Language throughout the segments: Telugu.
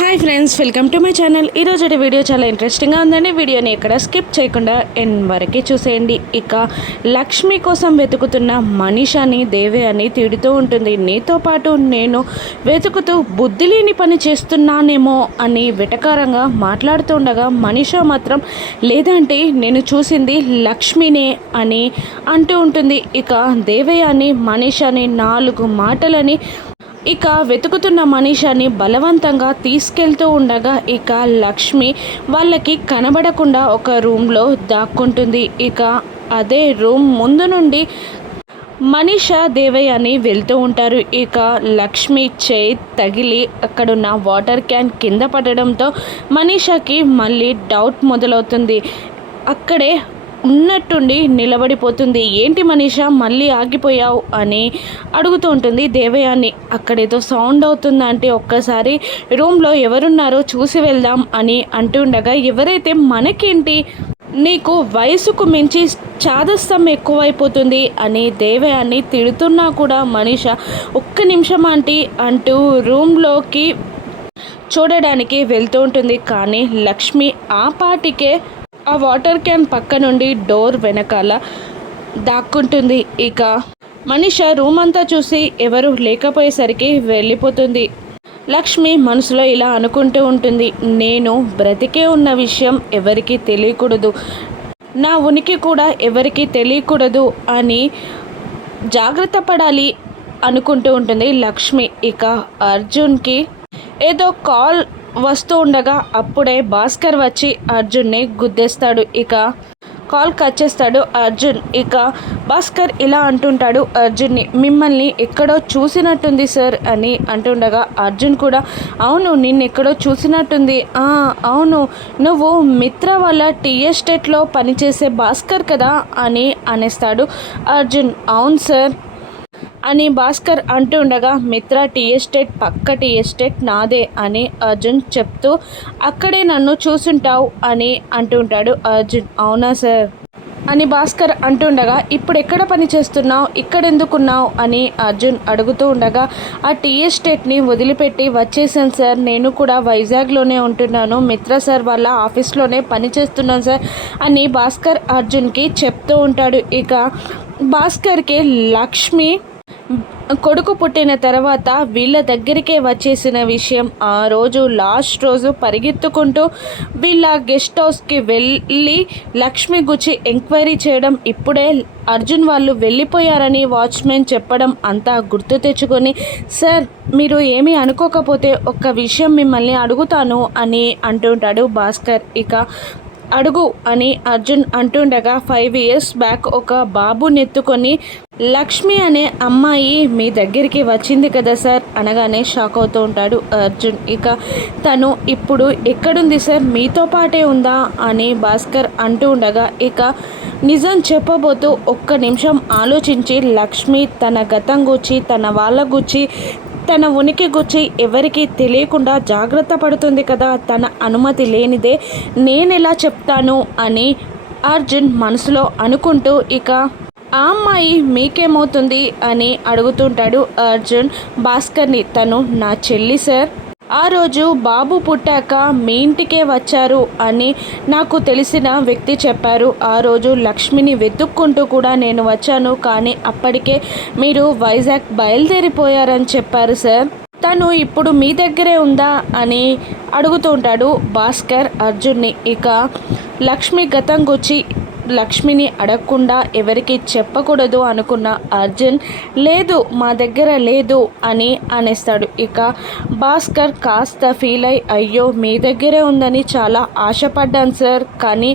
Hi friends welcome to my channel. ఈరోజు వీడియో చాలా ఇంట్రెస్టింగ్గా ఉందండి. వీడియోని ఇక్కడ స్కిప్ చేయకుండా ఎన్ వరకే చూసేయండి. ఇక లక్ష్మి కోసం వెతుకుతున్న మనీషాని దేవి అని తిడుతూ ఉంటుంది. నీతో పాటు నేను వెతుకుతూ బుద్ధి లేని పని చేస్తున్నానేమో అని వెటకారంగా మాట్లాడుతూ ఉండగా మనీషా మాత్రం లేదంటే నేను చూసింది లక్ష్మినే అని అంటూ ఉంటుంది. ఇక దేవయ్యని మనీషాని నాలుగు మాటలని ఇక వెతుకుతున్న మనీషాని బలవంతంగా తీసుకెళ్తూ ఉండగా ఇక లక్ష్మి వాళ్ళకి కనబడకుండా ఒక రూమ్లో దాక్కుంటుంది. ఇక అదే రూమ్ ముందు నుండి మనీషా దేవయ్య అని వెళ్తూ ఉంటారు. ఇక లక్ష్మి చేయి తగిలి అక్కడున్న వాటర్ క్యాన్ కింద పడడంతో మనీషాకి మళ్ళీ డౌట్ మొదలవుతుంది. అక్కడే ఉన్నట్టుండి నిలబడిపోతుంది. ఏంటి మనీషా మళ్ళీ ఆగిపోయావు? అని అడుగుతూ ఉంటుంది దేవయాన్ని అక్కడేదో సౌండ్ అవుతుందా అంటే ఒక్కసారి రూమ్లో ఎవరున్నారో చూసి వెళ్దాం అని అంటుండగా ఎవరైతే మనకేంటి? నీకు వయసుకు మించి చాదస్తం ఎక్కువైపోతుంది అని దేవయాన్ని తిడుతున్నా కూడా మనీష ఒక్క నిమిషం ఆంటీ అంటూ రూమ్లోకి చూడడానికి వెళ్తూ ఉంటుంది. కానీ లక్ష్మి ఆ పాటికే ఆ వాటర్ క్యాన్ పక్క నుండి డోర్ వెనకాల దాక్కుంటుంది. ఇక మనిష రూమ్ అంతా చూసి ఎవరు లేకపోయేసరికి వెళ్ళిపోతుంది. లక్ష్మి మనసులో ఇలా అనుకుంటూ ఉంటుంది. నేను బ్రతికే ఉన్న విషయం ఎవరికీ తెలియకూడదు. నా ఉనికి కూడా ఎవరికీ తెలియకూడదు అని జాగ్రత్త పడాలి అనుకుంటూ ఉంటుంది లక్ష్మి. ఇక అర్జున్కి ఏదో కాల్ వస్తూ ఉండగా అప్పుడే భాస్కర్ వచ్చి అర్జున్ని గుద్దేస్తాడు. ఇక కాల్ కట్ చేస్తాడు అర్జున్. ఇక భాస్కర్ ఇలా అంటుంటాడు అర్జున్ని మిమ్మల్ని ఎక్కడో చూసినట్టుంది సార్ అని అంటుండగా అర్జున్ కూడా అవును నిన్ను ఎక్కడో చూసినట్టుంది. అవును నువ్వు మిత్ర వాళ్ళ టీ ఎస్టేట్లో పనిచేసే భాస్కర్ కదా అని అనేస్తాడు అర్జున్. అవును సార్. అని భాస్కర్ అంటుండగా మిత్ర టీ ఎస్టేట్ పక్క టీ ఎస్టేట్ నాదే అని అర్జున్ చెప్తూ అక్కడే నన్ను చూసుంటావు అని అంటుంటాడు అర్జున్. అవునా సార్? అని భాస్కర్ అంటుండగా ఇప్పుడు ఎక్కడ పని చేస్తున్నావు? ఇక్కడ ఎందుకున్నావు అని అర్జున్ అడుగుతూ ఉండగా ఆ టీ ఎస్టేట్ని వదిలిపెట్టి వచ్చేసాను సార్. నేను కూడా వైజాగ్లోనే ఉంటున్నాను. మిత్ర సార్ వాళ్ళ ఆఫీస్లోనే పని చేస్తున్నాను సార్ అని భాస్కర్ అర్జున్కి చెప్తూ ఉంటాడు. ఇక భాస్కర్కి లక్ష్మి కొడుకు పుట్టిన తర్వాత వీళ్ళ దగ్గరికే వచ్చేసిన విషయం ఆ రోజు లాస్ట్ రోజు పరిగెత్తుకుంటూ వీళ్ళ గెస్ట్ హౌస్కి వెళ్ళి లక్ష్మి గుచ్చి ఎంక్వైరీ చేయడం ఇప్పుడే అర్జున్ వాళ్ళు వెళ్ళిపోయారని వాచ్మెన్ చెప్పడం అంతా గుర్తు తెచ్చుకొని సార్ మీరు ఏమీ అనుకోకపోతే ఒక్క విషయం మిమ్మల్ని అడుగుతాను అని అంటుంటాడు భాస్కర్. ఇక అడుగు అని అర్జున్ అంటుండగా ఫైవ్ ఇయర్స్ బ్యాక్ ఒక బాబు నెత్తుకొని లక్ష్మి అనే అమ్మాయి మీ దగ్గరికి వచ్చింది కదా సార్? అనగానే షాక్ అవుతూ ఉంటాడు అర్జున్. ఇక తను ఇప్పుడు ఎక్కడుంది సార్? మీతో పాటే ఉందా? అని భాస్కర్ అంటూ ఉండగా ఇక నిజం చెప్పబోతూ ఒక్క నిమిషం ఆలోచించి లక్ష్మి తన గతం గుచ్చి తన వాళ్ళ గుచ్చి తన ఉనికి గుచ్చి ఎవరికీ తెలియకుండా జాగ్రత్త పడుతుంది కదా? తన అనుమతి లేనిదే నేను ఎలా చెప్తాను? అని అర్జున్ మనసులో అనుకుంటూ ఇక ఆ అమ్మాయి మీకేమవుతుంది అని అడుగుతుంటాడు అర్జున్. భాస్కర్ని తను నా చెల్లి సార్. ఆ రోజు బాబు పుట్టాక మీ ఇంటికే వచ్చారు అని నాకు తెలిసిన వ్యక్తి చెప్పారు. ఆ రోజు లక్ష్మిని వెతుక్కుంటూ కూడా నేను వచ్చాను కానీ అప్పటికే మీరు వైజాగ్ బయలుదేరిపోయారని చెప్పారు సార్. తను ఇప్పుడు మీ దగ్గరే ఉందా అని అడుగుతుంటాడు భాస్కర్ అర్జున్ని. ఇక లక్ష్మి గతం గుచ్చి లక్ష్మిని అడగకుండా ఎవరికి చెప్పకూడదు అనుకున్న అర్జున్ లేదు మా దగ్గర లేదు అని అనేస్తాడు. ఇక భాస్కర్ కాస్త ఫీల్ అయ్యి అయ్యో మీ దగ్గరే ఉందని చాలా ఆశపడ్డాను సార్ కానీ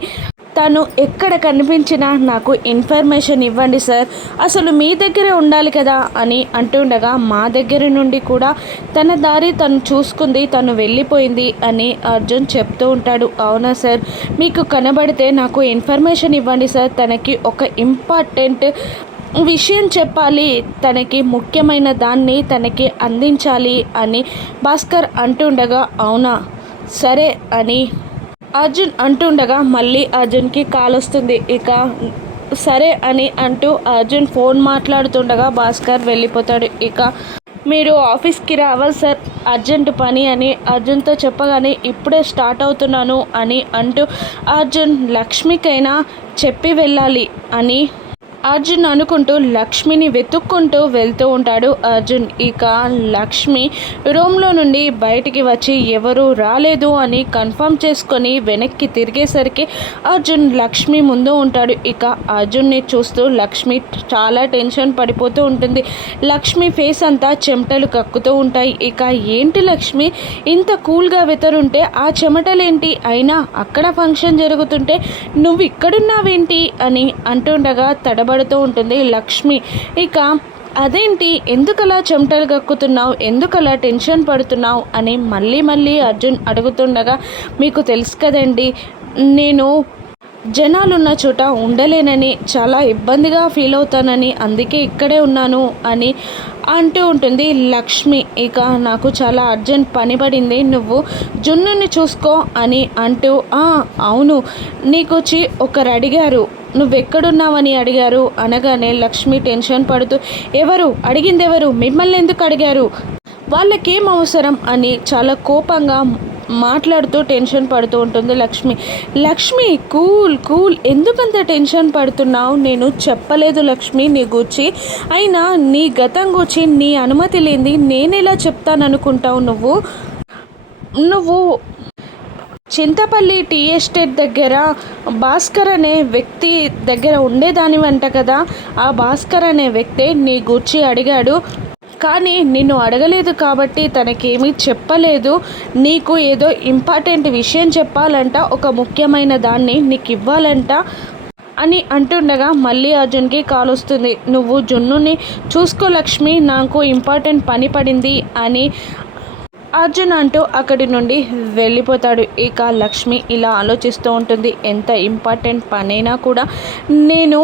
తను ఎక్కడ కనిపించినా నాకు ఇన్ఫర్మేషన్ ఇవ్వండి సార్. అసలు మీ దగ్గరే ఉండాలి కదా అని అంటుండగా మా దగ్గర నుండి కూడా తన దారి తను చూసుకుంది తను వెళ్ళిపోయింది అని అర్జున్ చెప్తూ ఉంటాడు. అవునా సార్? మీకు కనబడితే నాకు ఇన్ఫర్మేషన్ ఇవ్వండి సార్. తనకి ఒక ఇంపార్టెంట్ విషయం చెప్పాలి. తనకి ముఖ్యమైన దాన్ని తనకి అందించాలి అని భాస్కర్ అంటుండగా అవునా? సరే అని అర్జున్ అంటుండగా మళ్ళీ అర్జున్కి కాల్ వస్తుంది. ఇక సరే అని అంటూ అర్జున్ ఫోన్ మాట్లాడుతుండగా భాస్కర్ వెళ్ళిపోతాడు. ఇక మీరు ఆఫీస్కి రావాలి సార్ అర్జెంట్ పని అని అర్జున్తో చెప్పగానే ఇప్పుడే స్టార్ట్ అవుతున్నాను అని అంటూ అర్జున్ లక్ష్మికైనా చెప్పి వెళ్ళాలి అని అర్జున్ అనుకుంటూ లక్ష్మిని వెతుక్కుంటూ వెళ్తూ ఉంటాడు అర్జున్. ఇక లక్ష్మి రూమ్లో నుండి బయటికి వచ్చి ఎవరూ రాలేదు అని కన్ఫర్మ్ చేసుకొని వెనక్కి తిరిగేసరికి అర్జున్ లక్ష్మి ముందు ఉంటాడు. ఇక అర్జున్ని చూస్తూ లక్ష్మి చాలా టెన్షన్ పడిపోతూ ఉంటుంది. లక్ష్మి ఫేస్ అంతా చెమటలు కక్కుతూ ఉంటాయి. ఇక ఏంటి లక్ష్మి? ఇంత కూల్గా వెతరుంటే ఆ చెమటలేంటి? అయినా అక్కడ ఫంక్షన్ జరుగుతుంటే నువ్వు ఇక్కడున్నావేంటి? అని అంటుండగా తడబ పడుతూ ఉంటుంది. లక్ష్మి ఇక అదేంటి? ఎందుకలా చెమటలు కక్కుతున్నావు? ఎందుకలా టెన్షన్ పడుతున్నావు? అని మళ్ళీ మళ్ళీ అర్జున్ అడుగుతుండగా మీకు తెలుసు కదండి నేను జనాలున్న చోట ఉండలేనని చాలా ఇబ్బందిగా ఫీల్ అవుతానని అందుకే ఇక్కడే ఉన్నాను అని అంటూ ఉంటుంది లక్ష్మి. ఇక నాకు చాలా అర్జెంట్ పని పడింది. నువ్వు జున్నుని చూసుకో అని అంటూ అవును. నీకొచ్చి ఒకరు అడిగారు. నువ్వెక్కడున్నావని అడిగారు. అనగానే లక్ష్మి టెన్షన్ పడుతూ ఎవరు? అడిగిందెవరు? మిమ్మల్ని ఎందుకు అడిగారు? వాళ్ళకేం అవసరం? అని చాలా కోపంగా మాట్లాడుతూ టెన్షన్ పడుతూ ఉంటుంది లక్ష్మి. Lakshmi cool cool. ఎందుకంత టెన్షన్ పడుతున్నావు? నేను చెప్పలేదు లక్ష్మి నీ గురించి. అయినా నీ గతం గురించి నీ అనుమతి లేని నేనెలా చెప్తాననుకుంటావు నువ్వు? నువ్వు చింతపల్లి టీ ఎస్టేట్ దగ్గర భాస్కర్ అనే వ్యక్తి దగ్గర ఉండేదాని వంట కదా? ఆ భాస్కర్ అనే వ్యక్తే నీ గూర్చి అడిగాడు కానీ నిన్ను అడగలేదు కాబట్టి తనకేమీ చెప్పలేదు. నీకు ఏదో ఇంపార్టెంట్ విషయం చెప్పాలంట ఒక ముఖ్యమైన దాన్ని నీకు ఇవ్వాలంట అని అంటుండగా మళ్ళీ అర్జున్కి కాల్ వస్తుంది. నువ్వు జున్నుని చూసుకో లక్ష్మి నాకు ఇంపార్టెంట్ పని పడింది అని అర్జున్ అంటూ అక్కడి నుండి వెళ్ళిపోతాడు. ఇక లక్ష్మి ఇలా ఆలోచిస్తూ ఉంటుంది ఎంత ఇంపార్టెంట్ పనైనా కూడా నేను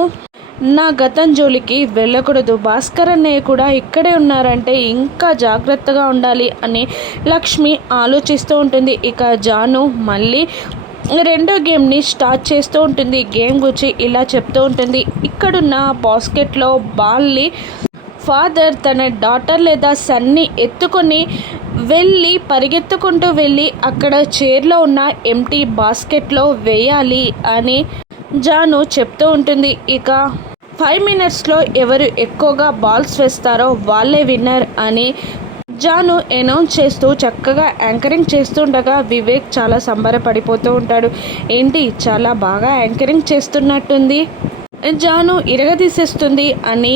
నా గతం జోలికి వెళ్ళకూడదు. భాస్కర్ అన్నయ్య కూడా ఇక్కడే ఉన్నారంటే ఇంకా జాగ్రత్తగా ఉండాలి అని లక్ష్మి ఆలోచిస్తూ ఉంటుంది. ఇక జాను మళ్ళీ రెండో గేమ్ని స్టార్ట్ చేస్తూ ఉంటుంది. గేమ్ గురించి ఇలా చెప్తూ ఉంటుంది. ఇక్కడున్న బాస్కెట్లో బాల్ని ఫాదర్ తన డాటర్ లేదా సన్ని ఎత్తుకొని వెళ్ళి పరిగెత్తుకుంటూ వెళ్ళి అక్కడ చైర్లో ఉన్న ఎంటీ బాస్కెట్లో వేయాలి అని జాను చెప్తూ ఉంటుంది. ఇక ఫైవ్ మినిట్స్లో ఎవరు ఎక్కువగా బాల్స్ వేస్తారో వాళ్ళే విన్నర్ అని జాను అనౌన్స్ చేస్తూ చక్కగా యాంకరింగ్ చేస్తుండగా వివేక్ చాలా సంబరపడిపోతూ ఉంటాడు. ఏంటి చాలా బాగా యాంకరింగ్ చేస్తున్నట్టుంది? జాను ఇరగదీసేస్తుంది అని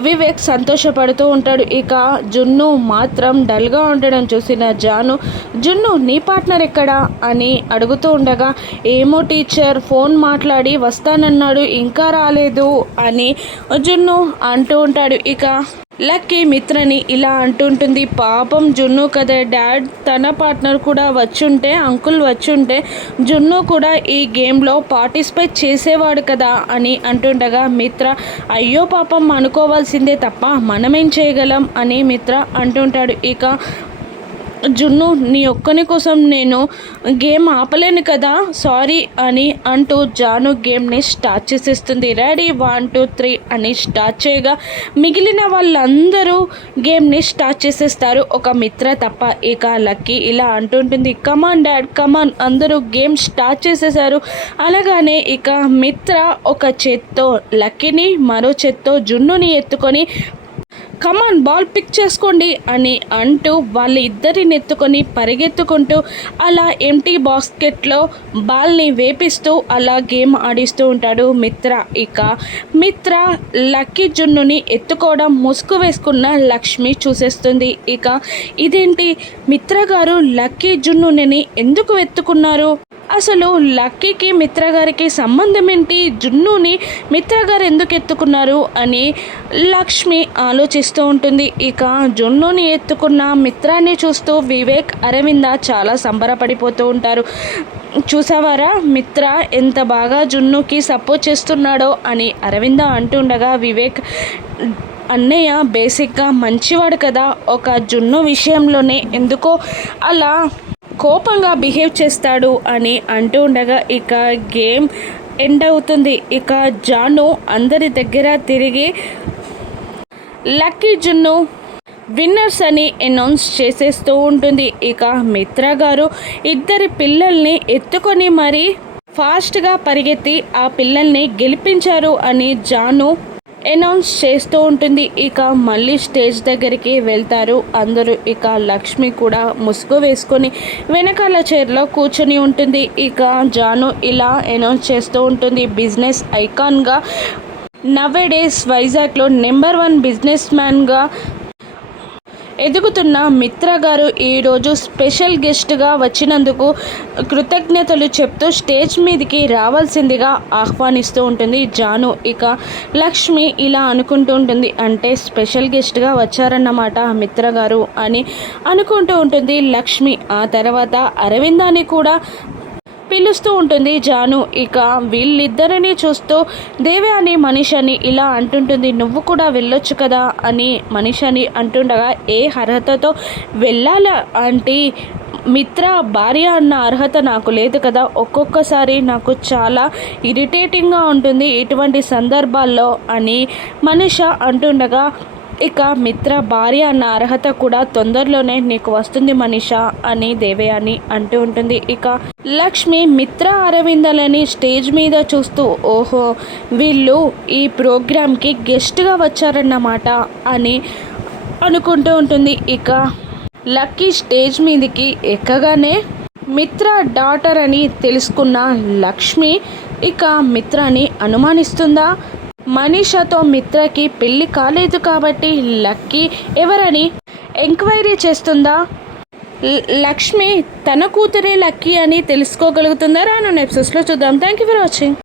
వివేక్ సంతోషపడుతూ ఉంటాడు. ఇక జున్ను మాత్రం డల్గా ఉండడం చూసిన జాను జున్ను నీ పార్ట్నర్ ఎక్కడా? అని అడుగుతూ ఉండగా ఏమో టీచర్ ఫోన్ మాట్లాడి వస్తానన్నాడు ఇంకా రాలేదు అని జున్ను అంటూ ఉంటాడు. ఇక లక్కీ మిత్రని ఇలా అంటుంటుంది. పాపం జున్ను కదా డాడ్. తన పార్ట్నర్ కూడా వచ్చుంటే అంకుల్ వచ్చుంటే జున్ను కూడా ఈ గేమ్లో పార్టిసిపేట్ చేసేవాడు కదా అని అంటుండగా మిత్ర అయ్యో పాపం అనుకోవాల్సిందే తప్ప మనమేం చేయగలం అని మిత్ర అంటుంటాడు. ఇక జున్ను నీ ఒక్కని కోసం నేను గేమ్ ఆపలేను కదా సారీ అని అంటూ జాను గేమ్ని స్టార్ట్ చేసేస్తుంది. రెడీ వన్ టూ త్రీ అని స్టార్ట్ చేయగా మిగిలిన వాళ్ళందరూ గేమ్ని స్టార్ట్ చేసేస్తారు. ఒక మిత్ర తప్ప ఇక లక్కీ ఇలా అంటుంటుంది. Come on dad come on అందరూ గేమ్ స్టార్ట్ చేసేసారు అలాగానే ఇక మిత్ర ఒక చేత్తో లక్కీని మరో చేత్తో జున్నుని ఎత్తుకొని కమాన్ బాల్ పిక్ చేసుకోండి అని అంటూ వాళ్ళ ఇద్దరిని ఎత్తుకొని పరిగెత్తుకుంటూ అలా ఎంటీ బాస్కెట్లో బాల్ని వేపిస్తూ అలా గేమ్ ఆడిస్తూ ఉంటాడు మిత్ర. ఇక మిత్ర లక్కీ జున్నుని ఎత్తుకోవడం ముసుగు వేసుకున్న లక్ష్మి చూసేస్తుంది. ఇక ఇదేంటి? మిత్ర గారు లక్కీ జున్నుని ఎందుకు ఎత్తుకున్నారు? అసలు లక్కీకి మిత్ర గారికి సంబంధం ఏంటి జున్నుని మిత్ర గారు ఎందుకు ఎత్తుకున్నారు అని లక్ష్మి ఆలోచిస్తూ ఉంటుంది. ఇక జున్నుని ఎత్తుకున్న మిత్రాన్ని చూస్తూ వివేక్ అరవింద చాలా సంబరపడిపోతూ ఉంటారు. చూసావారా? మిత్ర ఎంత బాగా జున్నుకి సపోర్ట్ చేస్తున్నాడో అని అరవింద అంటుండగా వివేక్ అన్నయ్య బేసిక్గా మంచివాడు కదా. ఒక జున్ను విషయంలోనే ఎందుకో అలా కోపంగా బిహేవ్ చేస్తాడు అని అంటూ ఉండగా ఇక గేమ్ ఎండ్ అవుతుంది. ఇక జాను అందరి దగ్గర తిరిగి లక్కీ జున్ను విన్నర్స్ అని అనౌన్స్ చేసేస్తూ ఉంటుంది. ఇక మిత్ర గారు ఇద్దరి పిల్లల్ని ఎత్తుకొని మరీ ఫాస్ట్గా పరిగెత్తి ఆ పిల్లల్ని గెలిపించారు అని జాను అనౌన్స్ చేస్తూ ఉంటుంది. ఇక మళ్ళీ స్టేజ్ దగ్గరికి వెళ్తారు. అందరూ ఇక లక్ష్మి కూడా ముసుగు వేసుకొని వెనకాల చైర్లో కూర్చొని ఉంటుంది. ఇక జాను ఇలా అనౌన్స్ చేస్తూ ఉంటుంది. బిజినెస్ ఐకాన్గా నవ్వేడేస్ వైజాగ్లో నెంబర్ వన్ బిజినెస్ మ్యాన్గా ఎదుగుతున్న మిత్ర గారు ఈరోజు స్పెషల్ గెస్ట్గా వచ్చినందుకు కృతజ్ఞతలు చెప్తూ స్టేజ్ మీదకి రావాల్సిందిగా ఆహ్వానిస్తూ ఉంటుంది జాను. ఇక లక్ష్మి ఇలా అనుకుంటూ ఉంటుంది అంటే స్పెషల్ గెస్ట్గా వచ్చారన్నమాట మిత్ర గారు అని అనుకుంటూ ఉంటుంది లక్ష్మి. ఆ తర్వాత అరవిందాన్ని కూడా పిలుస్తూ ఉంటుంది జాను. ఇక వీళ్ళిద్దరిని చూస్తూ దేవే అని మనిషిని ఇలా అంటుంటుంది నువ్వు కూడా వెళ్ళొచ్చు కదా అని మనిషిని అంటుండగా ఏ అర్హతతో వెళ్ళాలా అంటే మిత్ర భార్య అన్న అర్హత నాకు లేదు కదా. ఒక్కొక్కసారి నాకు చాలా ఇరిటేటింగ్గా ఉంటుంది ఇటువంటి సందర్భాల్లో అని మనిష అంటుండగా ఇక మిత్ర భార్య అన్న అర్హత కూడా తొందరలోనే నీకు వస్తుంది మనిష అని దేవయాని అంటూ ఉంటుంది. ఇక లక్ష్మి మిత్ర అరవిందలని స్టేజ్ మీద చూస్తూ ఓహో వీళ్ళు ఈ ప్రోగ్రామ్కి గెస్ట్గా వచ్చారన్నమాట అని అనుకుంటూ ఉంటుంది. ఇక లక్కీ స్టేజ్ మీదకి ఎక్కగానే మిత్ర డాటర్ అని తెలుసుకున్న లక్ష్మి ఇక మిత్రాని అనుమానిస్తుందా? మనీషాతో మిత్రకి పెళ్ళి కాలేదు కాబట్టి లక్కీ ఎవరని ఎంక్వైరీ చేస్తుందా? లక్ష్మి తన కూతురే లక్కీ అని తెలుసుకోగలుగుతుందా? రాను నెప్సెస్లో చూద్దాం. Thank you for watching